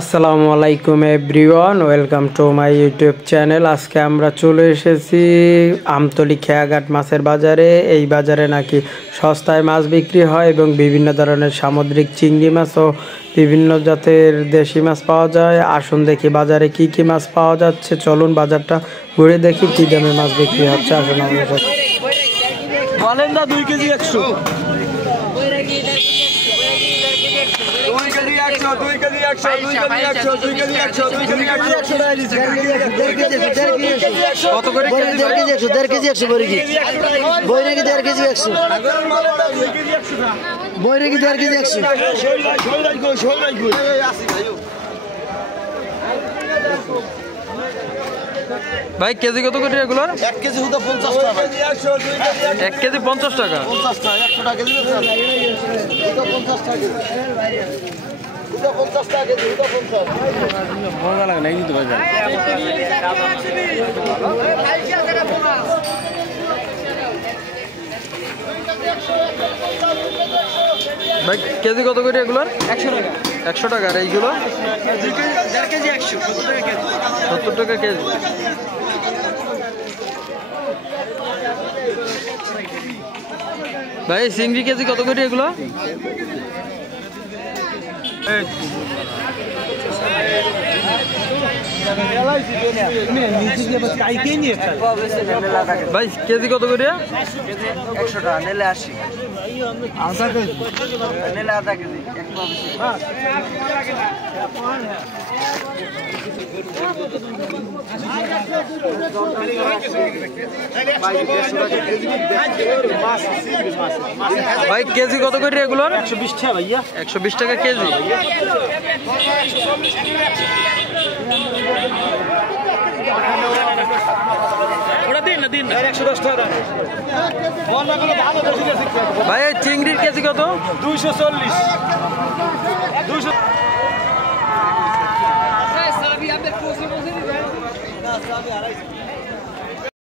আসসালামু আলাইকুম everyone, welcome to my YouTube channel. আজকে আমরা চলে এসেছি আমতলী খেয়াঘাট মাছের বাজারে। এই বাজারে নাকি সস্তায় মাছ বিক্রি হয় এবং বিভিন্ন ধরনের সামুদ্রিক চিংড়ি মাছ ও বিভিন্ন জাতের দেশি মাছ পাওয়া যায়। আসুন দেখি বাজারে কি কি মাছ পাওয়া যাচ্ছে। চলুন বাজারটা ঘুরে দেখি কি দামে মাছ বিক্রি হচ্ছে। আসুন আমাদের সাথে। বলেন না 2 কেজি 100 কত করে কেজি? 1.5 কেজি 100 করে কি বই নাকি 1.5 কেজি 100 বই নাকি 1.5 কেজি 100 ভাই কেজি কত করে এগুলো? 1 কেজি হুদা 50 টাকা ভাই। 1 কেজি 50 টাকা। 50 টাকা 100 টাকা কেজি বেচা। হুদা 50 টাকা। হুদা 50 টাকা কেজি, হুদা 50। মজা লাগে না এই তো ভাই। ভাই কেজি কত করে এগুলো? 100 টাকা। 100 টাকা। আর এইগুলো 1.5 কেজি 100 70 টাকা কেজি। 70 টাকা কেজি। ভাই চিংড়ি কেজি কত করে এগুলো? ভাই কেজি কত করে? 100 টাকা নিলে 80 আধা কেজি নিলে আধা কেজি ভাই কেজি কত করে এগুলো? 120 টাকা ভাইয়া। 120 টাকা কেজি। ভাই চিংড়ির কেজি কত? 240।